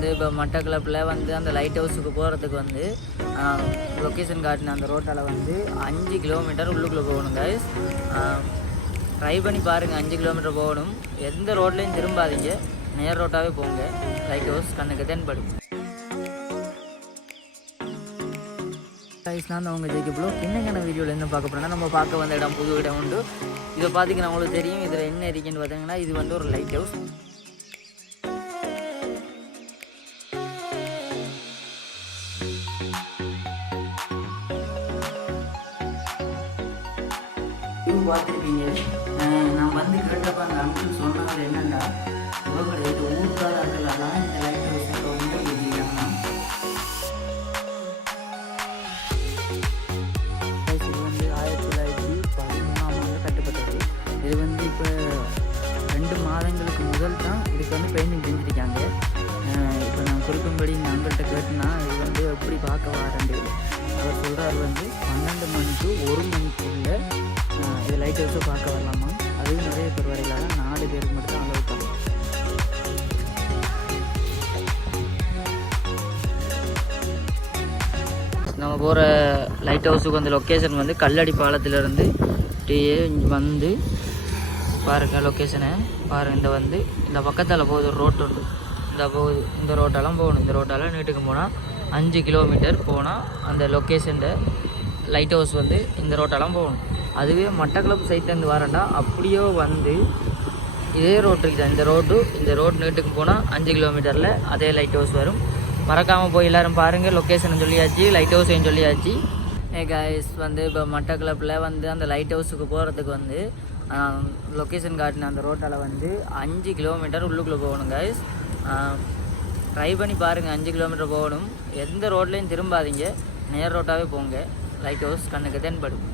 வந்து இப்போ மட்டக்களப்பில் வந்து அந்த லைட் ஹவுஸுக்கு போகிறதுக்கு வந்து லொக்கேஷன் காட்டின அந்த ரோட்டால் வந்து 5 கிலோமீட்டர் உள்ளுக்குள்ளே போகணும் கைஸ். ட்ரை பண்ணி பாருங்கள், 5 கிலோமீட்டர் போகணும். எந்த ரோட்லேயும் திரும்பாதீங்க, நேர் ரோட்டாகவே போங்க. லைட் ஹவுஸ் கண்ணுக்கு தென்படும். கைஸ் நான் அவங்க ஜெயிக்க ப்ளோ என்னென்ன வீடியோவில் என்ன பார்க்க போகிறேன்னா, நம்ம பார்க்க வந்த இடம் புது இடம் உண்டு. இதை பார்த்தீங்கன்னா உங்களுக்கு தெரியும். இதில் என்ன இருக்குன்னு பார்த்தீங்கன்னா, இது வந்து ஒரு லைட் ஹவுஸ். பார்த்துருப்பீங்க. நான் வந்து கேட்டப்ப அந்த அங்கிள் சொன்னது என்னென்னா, இவங்க இது ஊருக்காரர்களெல்லாம் இந்த லைட் ஹவுஸ் வந்து எழுதிக்கிறாங்க. இது வந்து 1913 கட்டப்பட்டது. இது வந்து இப்போ 2 மாதங்களுக்கு முதல் தான் இதுக்கு வந்து பெயிண்டிங் செஞ்சுருக்காங்க. இப்போ நான் கொடுக்கும்படி இந்த அங்கிள்கிட்ட கேட்டேன்னா, இது வந்து எப்படி பார்க்க வரேன் அவர் சொல்கிறார் வந்து 12 மணி to 1 மணிக்குள்ளே இது லைட் ஹவுஸை பார்க்க வரலாமா. அதுவும் நிறைய பேர் வரையிலாக 4 பேருக்கு மட்டும் தான் அலோவ் பண்ணும். நம்ம போகிற லைட் ஹவுஸுக்கு வந்து லொக்கேஷன் வந்து கல்லடி பாலத்திலேருந்து வந்து பாருங்கள். லொக்கேஷனை பாருங்கள். இந்த பக்கத்தில் போகுது ஒரு ரோட்டு உண்டு. இந்த ரோட்டெல்லாம் போகணும். இந்த ரோட்டால் நீட்டுக்கு போனால் 5 கிலோமீட்டர் போனால் அந்த லொக்கேஷன் லைட் ஹவுஸ் வந்து இந்த ரோட்டெல்லாம் போகணும். அதுவே மட்டக்களப்பு சைட்லேருந்து வரேன்டா அப்படியோ வந்து இதே ரோட்டுக்கு தான். இந்த ரோடு நீட்டுக்கு போனால் 5 கிலோமீட்டரில் அதே லைட் ஹவுஸ் வரும். மறக்காமல் போய் எல்லோரும் பாருங்கள். லொக்கேஷன் சொல்லியாச்சு, லைட் ஹவுஸையும் சொல்லியாச்சு. கைஸ் வந்து இப்போ மட்டக்களப்பில் வந்து அந்த லைட் ஹவுஸுக்கு போகிறதுக்கு வந்து லொக்கேஷன் காட்டின அந்த ரோட்டால் வந்து 5 கிலோமீட்டர் உள்ளுக்குள்ளே போகணும் கைஸ். ட்ரை பண்ணி பாருங்கள், 5 கிலோமீட்டர் போகணும். எந்த ரோட்லேயும் திரும்பாதீங்க, நேர் ரோட்டாகவே போங்க. லைட் ஹவுஸ் கண்ணுக்கு தென்படும்.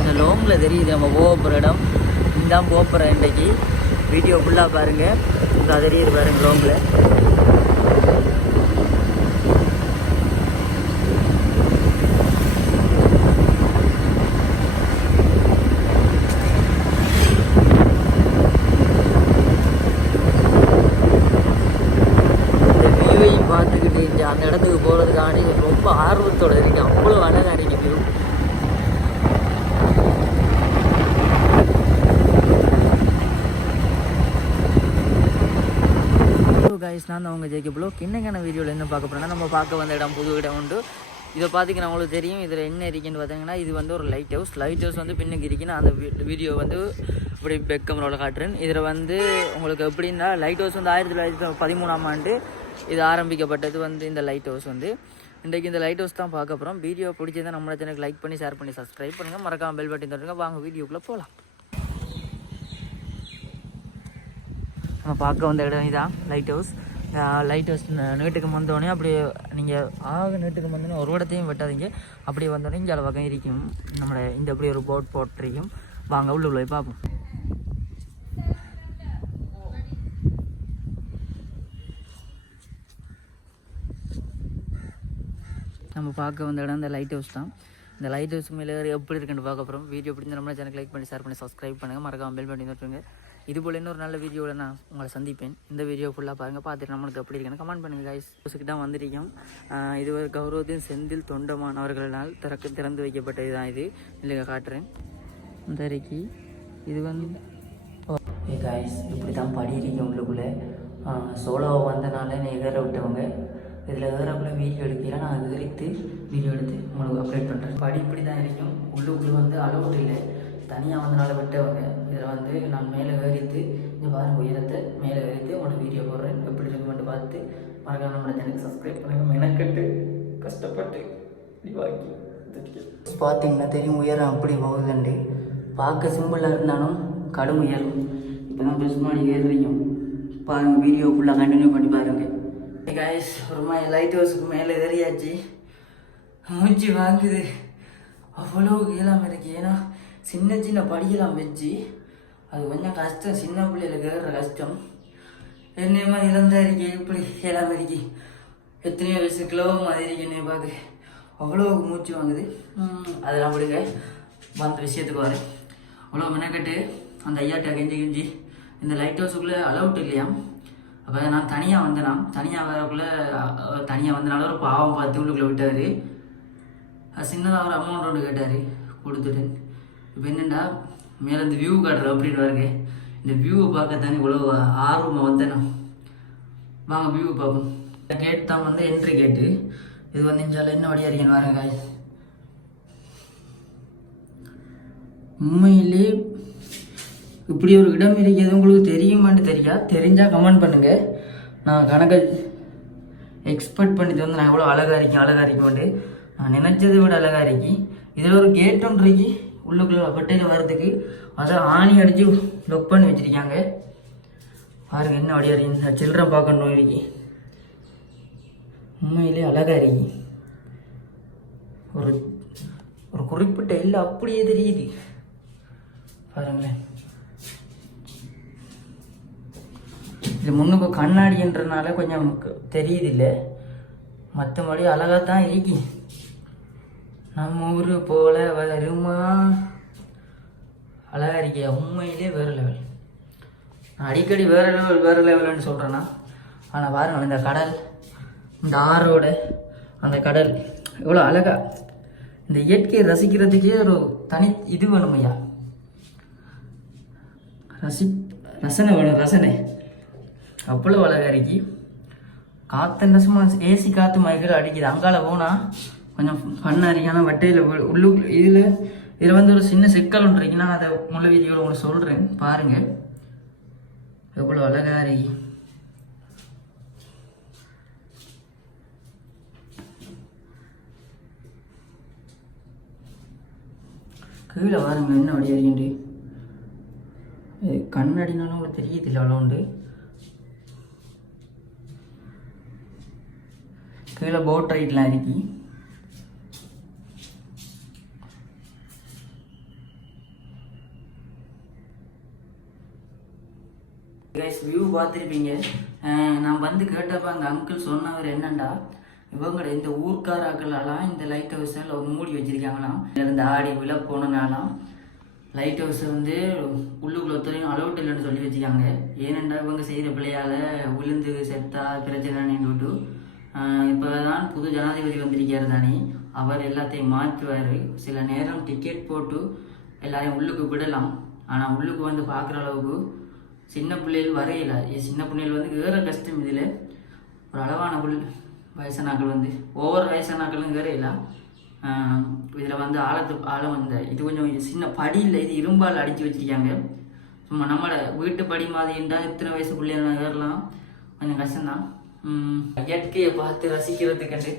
இந்த லோங்கில் தெரியுது நம்ம போகிற இடம். இதான் போகிற இன்றைக்கு. வீடியோ ஃபுல்லாக பாருங்கள். இந்த தெரியுது பாருங்கள் லோங்கில். பார்த்துக்கிட்டு அந்த இடத்துக்கு போகிறதுக்காண்டி ரொம்ப ஆர்வத்தோடு இருக்கேன். அவ்வளோ அழகாக இருக்குது. கைஸ் நான் அவங்க ஜெயிக்க ப்ளோ என்னென்ன வீடியோவில் என்ன பார்க்க போகிறேன்னா, நம்ம பார்க்க வந்த இடம் புது இடம் உண்டு. இதை பார்த்திங்கன்னா உங்களுக்கு தெரியும். இதில் என்ன இருக்குன்னு பார்த்தீங்கன்னா, இது வந்து ஒரு லைட் ஹவுஸ். லைட் ஹவுஸ் வந்து பின்னுக்கு இருக்குன்னு அந்த வீடியோ வந்து இப்படி பெக் கேமராவில் காட்டுறேன். இதில் வந்து உங்களுக்கு எப்படின்னா, லைட் ஹவுஸ் வந்து 1913ஆம் ஆண்டு இது ஆரம்பிக்கப்பட்டது வந்து இந்த லைட் ஹவுஸ் வந்து. இன்றைக்கு இந்த லைட் ஹவுஸ் தான் பார்க்க போகிறோம். வீடியோ பிடிச்சிருந்தால் நம்மளை சேனலுக்கு லைக் பண்ணி ஷேர் பண்ணி சப்ஸ்கிரைப் பண்ணுங்கள். மறக்காமல் பெல் பட்டன் தட்டுங்க. வாங்க வீடியோக்குள்ளே போகலாம். நம்ம பார்க்க வந்த இடம் இதான் லைட் ஹவுஸ். லைட் ஹவுஸ் நீட்டுக்கு வந்தோடனே அப்படியே நீங்கள் நீட்டுக்கு வந்தோடனே ஒரு இடத்தையும் வெட்டாதீங்க. அப்படியே வந்தோடனே இங்கே பக்கம் இருக்கும் நம்மளோட இந்த அப்படி ஒரு போட் போட்டிருக்கும். வாங்க உள்ள போய் பார்ப்போம். நம்ம பார்க்க வந்த இடம் இந்த லைட் ஹவுஸ் தான். இந்த லைட் ஹவுஸ் மேலே எப்படி இருக்குன்னு பார்க்க போகிறோம். வீடியோ பிடிச்ச நம்மளே சேனல் லைக் பண்ணி ஷேர் பண்ணி சப்ஸ்கிரைப் பண்ணுங்கள். மறக்காமல் பெல் பட்டன் தட்டுங்க. இதுபோல் இன்னொரு நல்ல வீடியோவில் நான் உங்களை சந்திப்பேன். இந்த வீடியோ ஃபுல்லாக பாருங்கள். பார்த்துட்டு நம்மளுக்கு எப்படி இருக்குன்னு கமெண்ட் பண்ணுங்கள் கைஸ். ஹவுஸுக்கு தான் வந்திருக்கோம். இது ஒரு கௌரவத்தின் செந்தில் தொண்டமான் அவர்களால் திறந்து வைக்கப்பட்டது தான். இது இல்லைங்க காட்டுறேன். இந்த அறிக்கை இது வந்து கைஸ் இப்படி தான் படிக்கிறீங்க. உள்ளுக்குள்ளே சோலோவை வந்தனால என்னை ஏற விட்டவங்க. இதில் ஏறக்குள்ளே வீடியோ எடுக்கிறேன். நான் ஏறித்து வீடியோ எடுத்து உங்களுக்கு அப்டேட் பண்ணுறேன். படி இப்படி தான் இருக்கும். உள்ளுக்குள்ளே வந்து அளவுட்டு இல்லை, தனியாக வந்தனால விட்டவங்க. இதில் வந்து நான் மேலே ஏறித்து இந்த பாருங்கள் உயரத்தை மேலே ஏறித்து உங்களோட வீடியோ போடுறேன். எப்படி இருக்குமெண்ட்டு பார்த்து மறக்காம நம்மளோட சேனலுக்கு சப்ஸ்கிரைப் பண்ணுங்கள். மெனக்கட்டு கஷ்டப்பட்டு வாங்கி பார்த்தீங்கன்னா தெரியும் உயரம் அப்படி போகுதுண்டு. பார்க்க சிம்பிளாக இருந்தாலும் கடும் உயரும். இப்போ தான் ப்ரெஸ் பண்ணி ஏறிக்கும். பாருங்கள், வீடியோ ஃபுல்லாக கண்டினியூ பண்ணி பாருங்கள். கைஸ் ஒரு லைட் ஹவுஸுக்கு மேலே ஏறியாச்சு. மூச்சு வாங்குது. அவ்வளோ கீழாமல் இருக்கு. ஏன்னா சின்ன சின்ன படியெல்லாம் வச்சு அது கொஞ்சம் கஷ்டம். சின்ன பிள்ளைகளுக்கு ஏறுற கஷ்டம். என்னையமா இழந்தா இருக்கே இப்படி கீழாமல் இருக்கி. எத்தனையோ வயசு கிலோ மாதிரி இருக்கு என்னை பார்க்க. அவ்வளோ மூச்சு வாங்குது. அதெல்லாம் விடுங்க, வந்த விஷயத்துக்கு வரேன். அவ்வளோ மெனக்கட்டு அந்த ஐயாட்ட கெஞ்சி இந்த லைட் ஹவுஸுக்குள்ளே அலவுட் இல்லையா. அப்போ நான் தனியாக வந்தேன். தனியாக வரக்குள்ளே தனியாக வந்தனால ஒரு பாவம் பார்த்து உள்ளுக்குள்ளே விட்டார். சின்னதாக ஒரு அமௌண்ட் ஒன்று கேட்டார், கொடுத்துட்டு. இப்போ என்னென்னா மேலே இந்த வியூ காட்டுற அப்படின்னு பாருங்க. இந்த வியூவை பார்க்கத்தானே இவ்வளோ ஆர்வமாக வந்தேன். வாங்க வியூவை பார்ப்போம். இந்த கேட் தான் வந்து என்ட்ரி கேட்டு. இது வந்து இஞ்சால என்ன வழியாக இருக்கேன்னு பாருங்க காய். உண்மையிலே இப்படி ஒரு இடம் இருக்கிறது உங்களுக்கு தெரியுமான்னு தெரிஞ்சால் கமெண்ட் பண்ணுங்கள். நான் கணக்கை எக்ஸ்பெக்ட் பண்ணிட்டு வந்து நான் எவ்வளோ அழகாக இருக்குமெண்டு நான் நினச்சதை விட அழகாக இருக்கி. இதில் ஒரு கேட் ஒன்று இருக்கி உள்ளுக்குள்ள பட்டையில் வர்றதுக்கு. அதை ஆணி அடித்து லொக் பண்ணி வச்சுருக்காங்க. பாருங்கள் என்ன வழியாக இருக்கு. சில்லறை பார்க்கணும் இருக்கி. உண்மையிலே அழகாக இருக்கி. ஒரு ஒரு குறிப்பிட்ட இல்லை அப்படியே தெரியுது பாருங்களேன். இது முன்னுக்கு கண்ணாடின்றனால கொஞ்சம் தெரியுது இல்லை, மற்றபடி அழகாக தான் இருக்கி. நம்ம ஊர் போல வருமா, அழகாக இருக்கியா. உண்மையிலே வேறு லெவல். நான் அடிக்கடி வேறு லெவல்னு சொல்கிறேன்னா, ஆனால் பாருங்கள் இந்த கடல், இந்த ஆறோட அந்த கடல் எவ்வளோ அழகா. இந்த இயற்கையை ரசிக்கிறதுக்கே ஒரு தனி இது வேணும் ஐயா. ரசனை வேணும், ரசனை. அவ்வளோ அழகாக இருக்கி. காற்று ரசமாக ஏசி காற்று மயக்கில் அடிக்குது. அங்கால போனால் கொஞ்சம் பண்ண அறியான வட்டையில் உள்ளு. இதில் வந்து ஒரு சின்ன சிக்கல் ஒன்று இருக்குன்னா அதை முள்ள வீடியோவில் உங்களுக்கு சொல்கிறேன் பாருங்கள். எவ்வளோ அழகாக இருக்கி. கீழே பாருங்க என்ன வழியாக இருக்குண்டு. கண்ணாடினாலும் உங்களுக்கு தெரியுது இல்லை அவ்வளோ உண்டு. கீழே போட் ரைட்லாம் இருக்கி. கைஸ் வியூ பார்த்துருப்பீங்க. நான் வந்து கேட்டப்போ அங்கே அங்கிள் சொன்னவர் என்னண்டா, இவங்களோட இந்த ஊர்க்காராக்களாலாம் இந்த லைட் ஹவுஸில் ஒரு மூடி வச்சுருக்காங்களாம். இந்த ஆடி விழ போனனாலாம் லைட் ஹவுஸை வந்து உள்ளுக்குள்ள ஒருத்தரையும் அலவுட் இல்லைன்னு சொல்லி வச்சுக்காங்க. ஏனெண்டா இவங்க செய்கிற பிள்ளையால் விழுந்து செத்தா பிரச்சனைன்னு விட்டு இப்போ தான் புது ஜனாதிபதி வந்திருக்காரு தானே, அவர் எல்லாத்தையும் மாற்றுவார். சில நேரம் டிக்கெட் போட்டு எல்லாரையும் உள்ளுக்கு விடலாம். ஆனால் உள்ளுக்கு வந்து பார்க்குற அளவுக்கு சின்ன பிள்ளைகள் வரையில. சின்ன பிள்ளைகள் வந்து வேறு கஷ்டம். இதில் ஒரு அளவான வயசானாக்கள் வந்து ஒவ்வொரு வயசானாக்களும் வேறையில. இதில் வந்து ஆழம் இந்த இது கொஞ்சம் சின்ன படி இல்லை, இது இரும்பால் அடித்து வச்சுருக்காங்க. சும்மா நம்மளோட வீட்டு படி மாதிரி இருந்தால் இத்தனை வயசு பிள்ளைங்க ஏறலாம், கொஞ்சம் கஷ்டம்தான். இயற்கையை பார்த்து ரசிக்கிறதுக்கு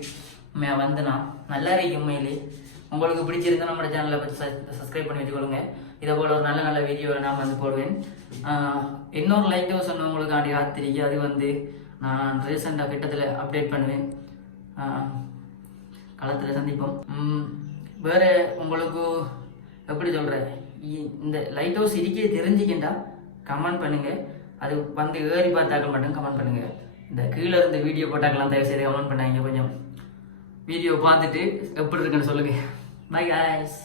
வந்து நான் நல்லா இருக்கு. உண்மையிலே உங்களுக்கு பிடிச்சிருந்தா நம்மளோட சேனலை பற்றி சப்ஸ்கிரைப் பண்ணி வச்சுக்கொள்ளுங்க. இதே போல் ஒரு நல்ல வீடியோவை நான் வந்து போடுவேன். இன்னொரு லைட் ஹவுஸ் சொன்னவங்களுக்காண்டி காத்திருக்கு. அது வந்து நான் ரீசெண்டாக கிட்டத்தில் அப்டேட் பண்ணுவேன். களத்தில் சந்திப்போம். வேறு உங்களுக்கு எப்படி சொல்கிறேன், இந்த லைட் ஹவுஸ் இருக்கே தெரிஞ்சுக்கிட்டா கமெண்ட் பண்ணுங்கள். அது வந்து ஏறி பார்த்தாக்க மட்டும் கமெண்ட் பண்ணுங்கள். இந்த கீழே இருந்த வீடியோ போட்டாக்கலாம் தயவு செய்து கமெண்ட் பண்ணாங்க. கொஞ்சம் வீடியோ பார்த்துட்டு எப்படி இருக்குன்னு சொல்லுங்கள். By guys.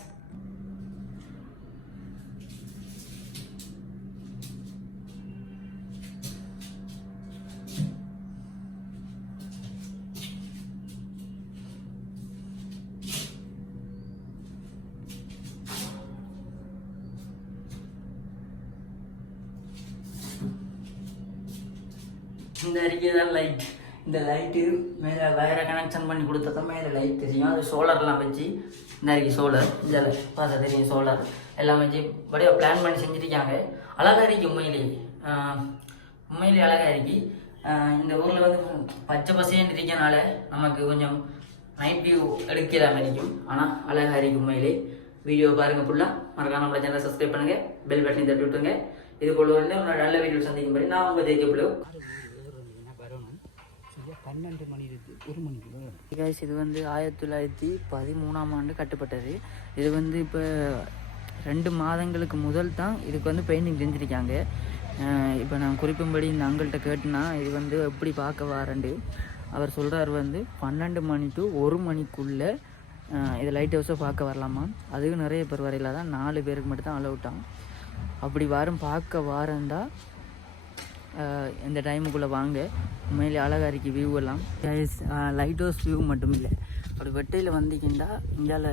இந்த அறிக்கை தான் லைட். இந்த லைட்டு மேலே வயரை கனெக்ஷன் பண்ணி கொடுத்தா தான் மேலே லைட் தெரியும். அது சோலார்லாம் வச்சு இந்த அறிக்கை சோலார் இதில் பார்த்தா தெரியும். சோலார் எல்லாம் வச்சு அப்படியே பிளான் பண்ணி செஞ்சுருக்காங்க. அழகாக இருக்கு. உண்மையிலே அழகாக இருக்கு. இந்த ஊரில் வந்து பச்சை பசேன்னு இருக்கனால நமக்கு கொஞ்சம் நைட் வியூ எடுக்கலாமல் இருக்கும். ஆனால் அழகாக இருக்கு. உண்மையிலே வீடியோ பாருங்கள் ஃபுல்லாக. மறக்காம நம்மளோட சேனலை சப்ஸ்கிரைப் பண்ணுங்கள், பெல் பட்டனை தட்டி விட்டுருங்க. இது போல வந்து ஒரு நல்ல வீடியோ சந்திக்கும்படி நான் உங்கள் தேய்க்கப்பிலோ 12 மணி இருக்குது, 1 மணிக்கு. கைஸ் இது வந்து 1913ஆம் ஆண்டு கட்டப்பட்டது. இது வந்து இப்போ 2 மாதங்களுக்கு முதல் தான் இதுக்கு வந்து பெயிண்டிங் செஞ்சுருக்காங்க. இப்போ நான் குறிப்பின்படி இந்த அங்கிள்கிட்ட கேட்டுனா இது வந்து எப்படி பார்க்க வரண்டு அவர் சொல்கிறார் வந்து 12 மணி to 1 மணிக்குள்ளே இது லைட் ஹவுஸை பார்க்க வரலாமா. அதுவும் நிறைய பேர் வரையில தான் 4 பேருக்கு மட்டும் தான் அலௌட்டாம். அப்படி வாரம் பார்க்க வாரந்தா இந்த டைமுக்குள்ளே வாங்க. உண்மையிலே அழகாக இருக்கு வியூ எல்லாம். லைட் ஹவுஸ் வியூ மட்டும் இல்லை, அப்படி வெட்டையில் வந்தீங்கன்னா இங்கால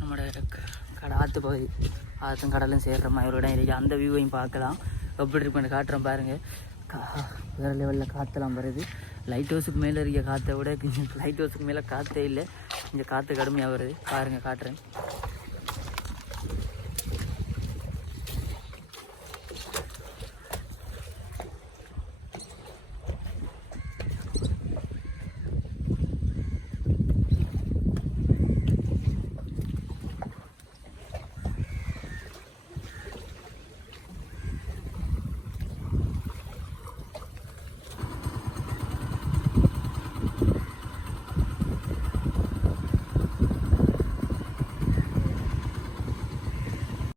நம்மளோட கடை ஆற்று பகுதி, ஆற்றும் கடலும் சேர்கிற மாதிரி ஒரு இடம் இருக்குது. அந்த வியூவையும் பார்க்கலாம். எப்படி இருக்குன்னு காட்டுறேன் பாருங்கள். வேறு லெவலில் காற்றெல்லாம் வருது. லைட் ஹவுஸுக்கு மேலே இருக்க காற்றை விட லைட் ஹவுஸுக்கு மேலே காற்றே இல்லை, இங்கே காற்று கடுமையாக வருது. பாருங்கள் காட்டுறேன்.